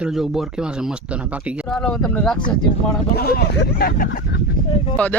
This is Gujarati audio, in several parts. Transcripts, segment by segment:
મિત્રો જો બોર કેવા છે મસ્ત ને બાકી ગયા હાલો તમને રાક્ષસ જેવું માણસ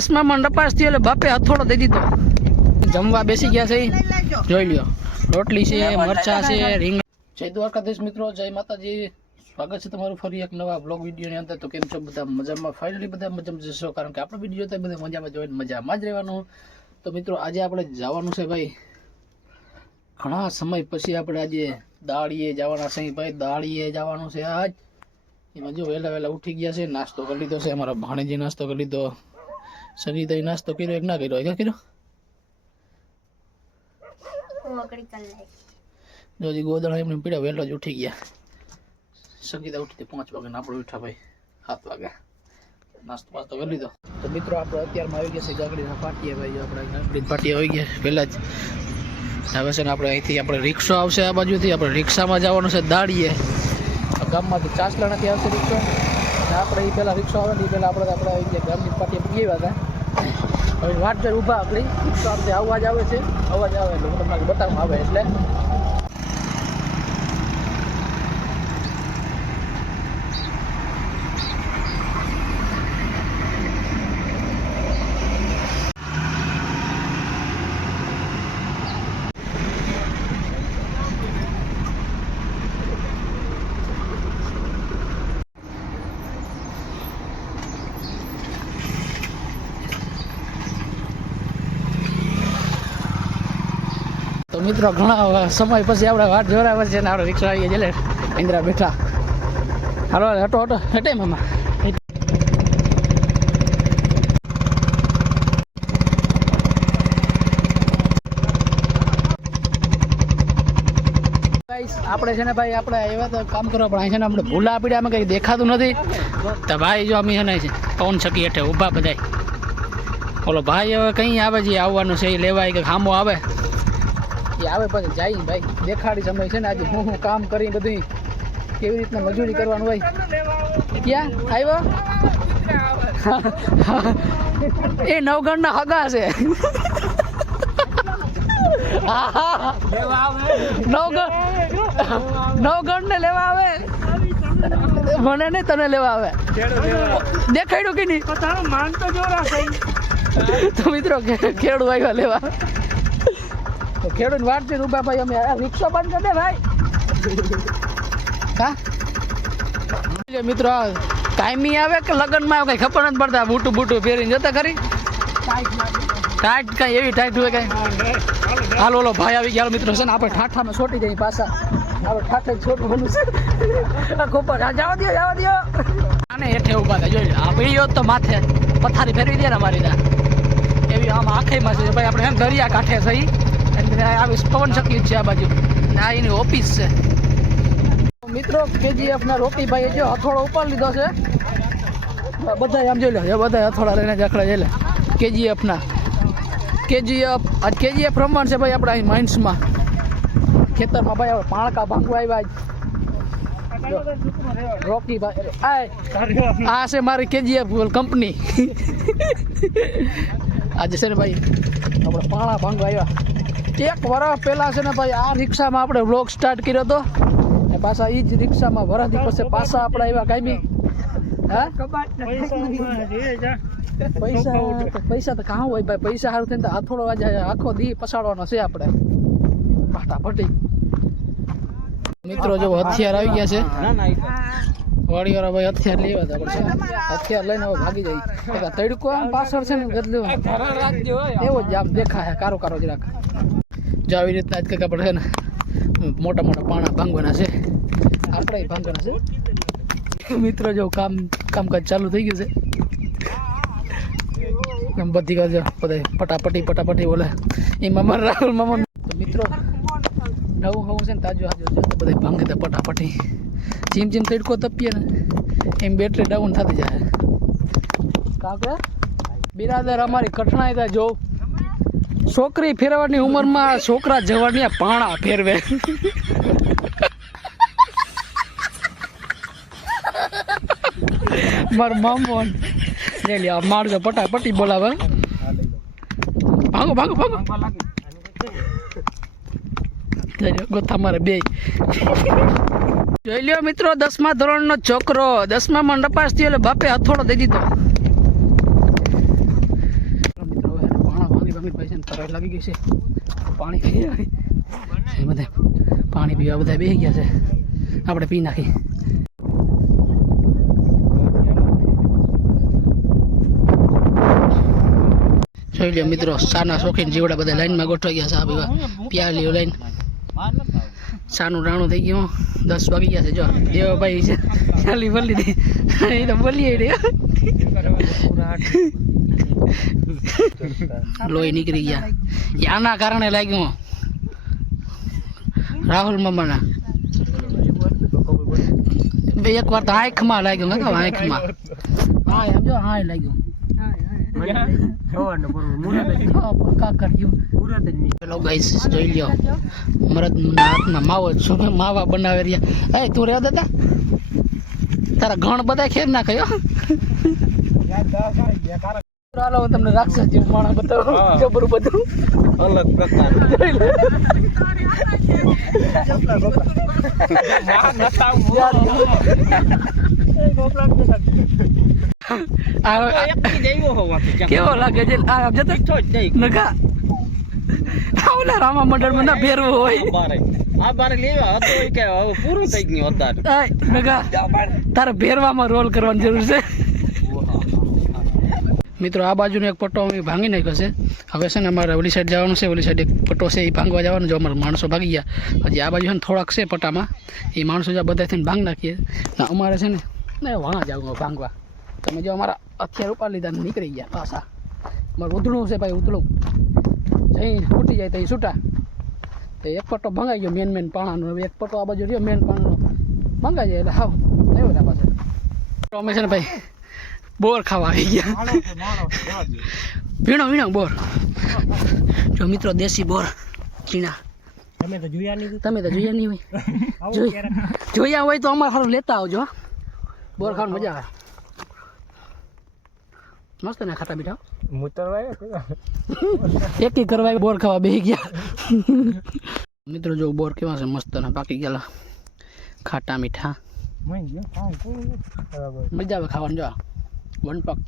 10મા માં નપાસ થયો એટલે બાપે હથોડો દઈ દીધો જમવા બેસી ગયા છે જોઈ લ્યો રોટલી છે મરચા છે રીંગણ જય દ્વારકાધીશ મિત્રો જય માતાજી સ્વાગત છે તમારું ફરી એક નવા બ્લોગ વિડીયોની અંદર તો કેમ છો બધા મજામાં ફાઇનલી બધા મજામાં જશો કારણ કે આપણો વિડીયો તો બધા મજામાં જોઈને મજામાં જ રહેવાનું તો મિત્રો આજે આપણે જવાનું છે ભાઈ ઘણા સમય પછી આપણે આજે દાળીએ જવાના છે ભાઈ દાળીએ જવાનું છે આજ એમાં જો વહેલા ઉઠી ગયા છે નાસ્તો કરી લીધો છે અમારા ભાણેજી નાસ્તો કરી લીધો સગીતાઈ નાસ્તો કર્યો એક ના કર્યો ક્યાં કર્યો જોજી ગોદડા એમને પીડા વહેલો જ ઉઠી ગયા સંગીતા ઉઠી 5 વાગે આપણે ઉઠા ભાઈ 7 વાગે નાસ્તો પાસ્તો કરી લીધો તો મિત્રો આપણે અત્યારમાં આવી ગયા છે ગાગડીના પાટીએ ભાઈ આપણે ગાગડી પાટીએ આવી ગયા પહેલા જ હવે છે ને આપણે અહીંથી આપણે રિક્ષા આવશે આ બાજુથી આપણે રિક્ષામાં જવાનું છે દાળીએ ગામમાંથી ચાસલાણાથી આવશે રિક્ષા અને આપણે એ પહેલાં રિક્ષા આવે ને એ પહેલાં આપણે આવી ગયા ગામની પાટીએ પૂગી ગયા હતા હવે વાટ જોઈ ઊભા આપણી રિક્ષા આપણે અવાજ આવે છે અવાજ આવે એટલે તમને બતાવવામાં આવે એટલે તો મિત્રો ઘણા સમય પછી આપણે વાટ જોરાવે છે ને આપણે રિક્ષા આવીએ જલે ઇન્દ્રા બેઠા હાલો હટો હટો હટે મામા આપણે છે ને ભાઈ આપણે એવા તો કામ કરવા પણ અહીં છે ને આપણે ભૂલા પીડ્યા અમે કંઈ દેખાતું નથી તો ભાઈ જો અમે છે ને પવન છકી હેઠે ઊભા બધાય ઓલો ભાઈ હવે કંઈ આવે છે આવવાનું છે એ લેવાય કે ખામો આવે એ આવે પછી જાય ભાઈ દેખાડી સમય છે ને આજે હું કામ કરી બધું કેવી રીતના મજૂરી કરવાનું હોય ક્યાં આવ્યો એ નવગણના હગા છે નવગણ ને લેવા આવે મને નહીં તને લેવા આવે દેખાડ્યું કે નહીં તો મિત્રો ખેડૂ આવ્યા લેવા તો ખેડૂત વાટ છે રૂબા ભાઈ અમે રિક્ષા બંધ કરી દે ભાઈ હા મિત્રો કાયમી આવે કે લગ્નમાં આવે કઈ ખબર નથી પડતા બૂટું પહેરીને જતા ખરી ટાઈટ કઈ એવી ટાઈટ હોય કઈ હાલ ઓલો ભાઈ આવી ગયા મિત્રો છે ને આપણે ઠાઠામાં છોટી જઈએ પાછા આપણે ઠાઠે છોટવાનું છે ખોપર જવા દો આને હેઠે ઉભા થાય જોઈ આ પીડીઓ તો માથે પથારી ફેરવી દે ને અમારી ત્યાં એવી આમ આખેમાં છે ભાઈ આપણે એમ દરિયા કાંઠે થઈ આવી પવન શક્તિ છે આ બાજુ આ એની ઓફિસ છે મિત્રો KGF ના રોકી ભાઈ જો હથોડો ઉપાડી લીધો છે બધા આમ જોઈ લે બધા હથોડા લઈને જખડા જઈ લે KGF આજ KGF રમવાનું છે ભાઈ આપણે અહીં માઇન્સમાં ખેતરમાં ભાઈ આપણે પાણકા ભાંગવા આવ્યા રોકી ભાઈ આ છે મારી KGF કંપની આજે છે ને ભાઈ આપણે પાણા ભાંગવા આવ્યા 1 વર્ષ પહેલાં છે ને ભાઈ આ રિક્ષામાં આપણે વ્લોગ સ્ટાર્ટ કર્યો હતો ને પાછા એ જ રિક્ષામાં વરસથી પછી પાછા આપણે આવ્યા કાંઈ હા પૈસા તો કાં હોય ભાઈ પૈસા સારું થઈને તો હથોડો આજે આખો દી પસાડવાનો છે આપણે ફટાફટી મિત્રો જો હથિયાર આવી ગયા છે વાડીવાળા ભાઈ હથિયાર લેવા હતા આપણે હથિયાર લઈને હવે ભાગી જાય તડકો આમ પાછળ છે ને ગદલું એવો જ આમ દેખાય કારો જરાક જો આવી રીતના જ કંઈક આપણે છે ને મોટા પાણા ભાંગવાના છે આપણે ભાંગવાના છે મિત્રો જો કામકાજ ચાલુ થઈ ગયું છે બધી કાજ બધા પટાપટી બોલે એમાં મારા રાહુલ મામા તો મિત્રો નવું છે ને તાજું બધા ભાંગે તો પટાપટી જેમ તડકો તપીએ ને એમ બેટરી ડાઉન થતી જાય કારણ કે બિરાદર અમારી કઠણાઈ થાય જો છોકરી ફેરવાની ઉંમરમાં છોકરા જવાની પાણા ફેરવે મારો મામો લે લ્યા મારજો પટાપટી બોલાવે ભાગો ગોથા મારે બે જોઈ લ્યો મિત્રો 10મા ધોરણનો છોકરો 10મામાં નપાસ થયો એટલે બાપે હથોડો દઈ દીધો. મિત્રો ભાઈ છે ને તરસ લાગી ગઈ છે, પાણી પી બધા પાણી પીવા બધા બેસી ગયા છે, આપણે પી નાખી. જોઈ લ્યો મિત્રો સાના શોખીન જીવડા બધા લાઈનમાં ગોઠવાઈ ગયા, ચા પીવા પ્યાલીઓ લાઈન. સાનું રાણું થઈ ગયું, 10 વાગી ગયા છે. જો દેવાભાઈ છે ચાલી બોલી દે એ તો બોલીએ રહ્યા, લોહી નીકળી ગયા. આના કારણે લાગ્યું રાહુલ મામાના. એક વાર તો આંખમાં લાગ્યું, આંખમાં હા એમ જો હા લાગ્યું. જોઈ લ્યો મરદના હાથમાં માવો શું માવા બનાવે રહ્યા. તું રહેવા દેતા તારા ઘણ બધા ખેર નાખ્યો. ચાલો હું તમને રાક્ષસ જેવું માણસ બતાવું, જબરું બધું અલગ પ્રકાર. કેવો લાગે છે નકા ઓલા રામા મંડળમાં ના ફેરવો હોય. તારે ફેરવામાં રોલ કરવાની જરૂર છે. મિત્રો આ બાજુનો એક પટ્ટો અમે ભાંગી નાખ્યો છે. હવે છે ને અમારે ઓલી સાઈડ જવાનું છે, ઓલી સાઈડ એક પટ્ટો છે એ ભાંગવા જવાનું. જો અમારા માણસો ભાગી ગયા, હજી આ બાજુ છે ને થોડાક છે પટ્ટામાં, એ માણસો જ્યાં બધા થઈને ભાંગ નાખીએ. અમારે છે ને વાં જવું ભાંગવા. તમે જો અમારા હથિયાર ઉપાડી લીધા નીકળી ગયા પાછા. અમારે ઉધડું છે ભાઈ, ઉધડું જઈ ફૂટી જાય તો એ છૂટા. તો એક પટ્ટો ભંગાઈ ગયો મેન પાણાનો, હવે એક પટ્ટો આ બાજુ રહ્યો મેન પાણાનો ભંગાઈ જાય એટલે હાવ આવ્યો ને પાસે. અમે છે ને ભાઈ બોર ખાવા આવી ગયા. વીણો બોર. જો મિત્રો દેશી બોર ચીણા. તમે તો જોયા નહીં હોય. જોયા હોય તો અમારે સારું લેતા આવજો. બોર ખાવાની મજા આવે, મસ્ત ને ખાટા મીઠા. એકી કરવા બોર ખાવા બેસી ગયા. મિત્રો જો બોર કેવા છે, મસ્ત ને પાકી ગયેલા, ખાટા મીઠા, મજા આવે ખાવાનું. જો વન પક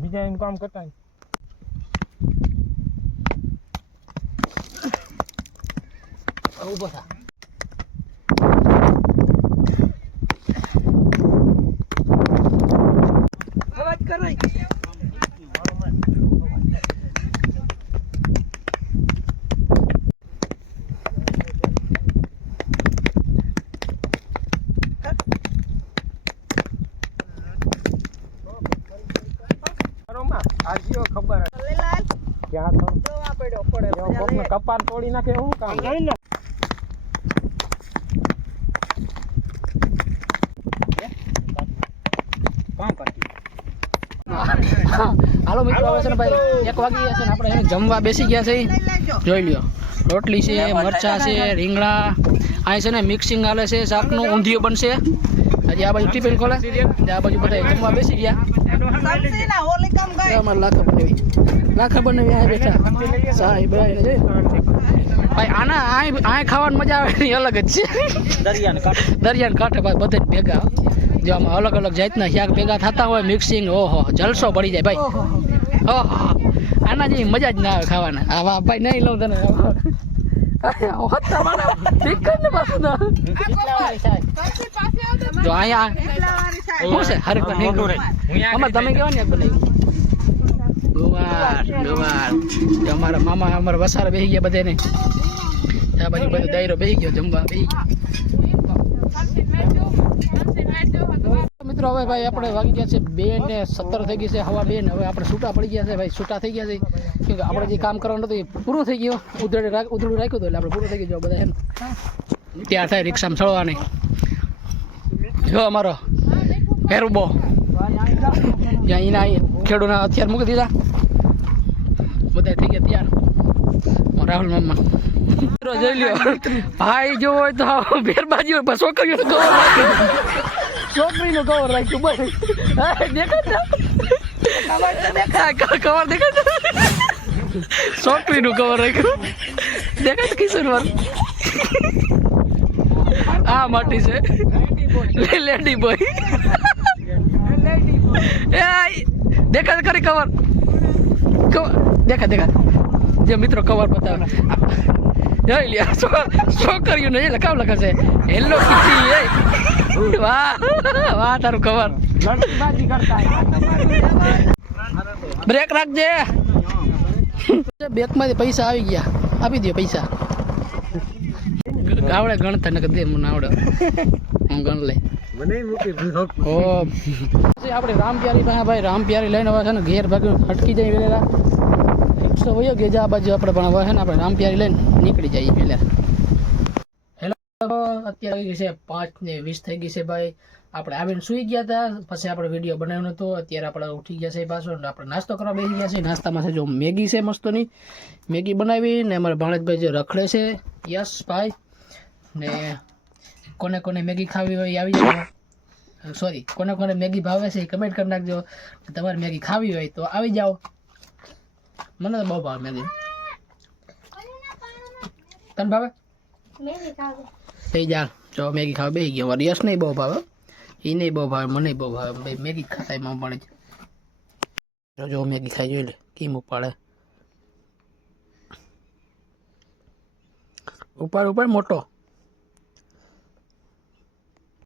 બીજા એમ કામ કરતા ઉભો થા. અવાજ કર રહી કપાન તોડી નાખે એવું કામ. હાલો મિત્રો આવે છે ને ભાઈ 1 વાગી ગયા છે ને આપણે જમવા બેસી ગયા છે. જોઈ લ્યો રોટલી છે, મરચા છે, રીંગણા, અહીં છે ને મિક્સિંગ હાલે છે, શાકનું ઊંધિયું બનશે. હજી આ બાજુ ટિફિન ખોલે, આ બાજુ બધા જમવા બેસી ગયા. લાખા બનાવી આ બેઠા સાહેબ ભાઈ. આના આ ખાવાની મજા આવે એની અલગ જ છે. દરિયાને કાંઠે ભાઈ બધે ભેગા, જો આમાં અલગ અલગ જાતના શાક ભેગા થતા હોય મિક્સિંગ, ઓહો જલસો પડી જાય ભાઈ. ઓહો આના જેવી મજા જ ના આવે ખાવાના. આ વાહ ભાઈ નહીં લઉં તને. જો અહીંયા શું છે હરે તમે કેવા ને અમારા મામા અમારા વસારા બેસી ગયા બધાને. આ બાજુ બધો દાયરો બેસી ગયો જમવા બેસી ગયો. મિત્રો હવે ભાઈ આપણે વાગી ગયા છે 2:17 થઈ ગઈ છે, હવા 2 ને. હવે આપણે છૂટા પડી ગયા છે ભાઈ, છૂટા થઈ ગયા છે કેમ કે આપણે જે કામ કરવાનું હતું એ પૂરું થઈ ગયું. ઉધડું રાખ્યું હતું એટલે આપણે પૂરું થઈ ગયું. બધા એમ ત્યાં થાય રિક્ષામાં ચડવાની. જો અમારો ભેરુબો જ્યાં એના ખેડૂતના હથિયાર મૂકી દીધા, બધા થઈ ગયા તૈયાર. રાહુલ મામા જોઈ લ્યો ભાઈ, જો હોય તો ભેરબાજી હોય છોકરીઓ કવર રાખ્યું, છોકરીનું કવર રાખ્યું ભાઈ. દેખાય કવર દેખાય, છોકરીનું કવર રાખ્યું દેખાય કિશોર. હા નામ માટી છે લેડી બોય એ દેખા ખરી કવર દેખા જે મિત્રો કવર બતાવે જોઈ લ્યા છોકરીઓ ને લખાવ લખાશે હેલો કિટી વાહ વાહ તારું કવર બ્રેક રાખજે બેંકમાંથી પૈસા આવી ગયા આપી દો પૈસા આવડે ગણતા ને દે મને આવડે હું ગણ લે આપણે રામ પ્યારી પાસે ભાઈ રામ પ્યારી લઈને આવે છે ને ઘેર ભાગ્યું અટકી જાય પેલા રિક્ષા વયો ગયો છે આ બાજુ આપણે પણ હવે છે ને આપણે રામ પ્યારી લઈને નીકળી જઈએ પેલા હેલો અત્યારે ગઈ છે 5:20 થઈ ગઈ છે ભાઈ આપણે આવીને સુઈ ગયા હતા પછી આપણે વિડીયો બનાવ્યો નતો અત્યારે આપણે ઉઠી ગયા છે પાછો આપણે નાસ્તો કરવા બેસી ગયા છે નાસ્તામાં છે જો મેગી છે મસ્તની મેગી બનાવી ને અમારા ભાણેજભાઈ જે રખડે છે યસ ભાઈ ને કોને કોને મેગી ખાવી હોય આવી જાઓ સોરી કોને કોને મેગી ભાવે છે એ કમેન્ટ કરી નાખજો તમારે મેગી ખાવી હોય તો આવી જાઓ મને તો બહુ ભાવે મેગી તને ભાવે થઈ જા જો મેગી ખાવા બેસી ગયો યસ નહીં બહુ ભાવે એ નહીં બહુ ભાવે મને બહુ ભાવે ભાઈ મેગી ખાતા એમાં પડે છે જો મેગી ખાઈ જોઈ લે કેમ ઉપાડે ઉપાડ મોટો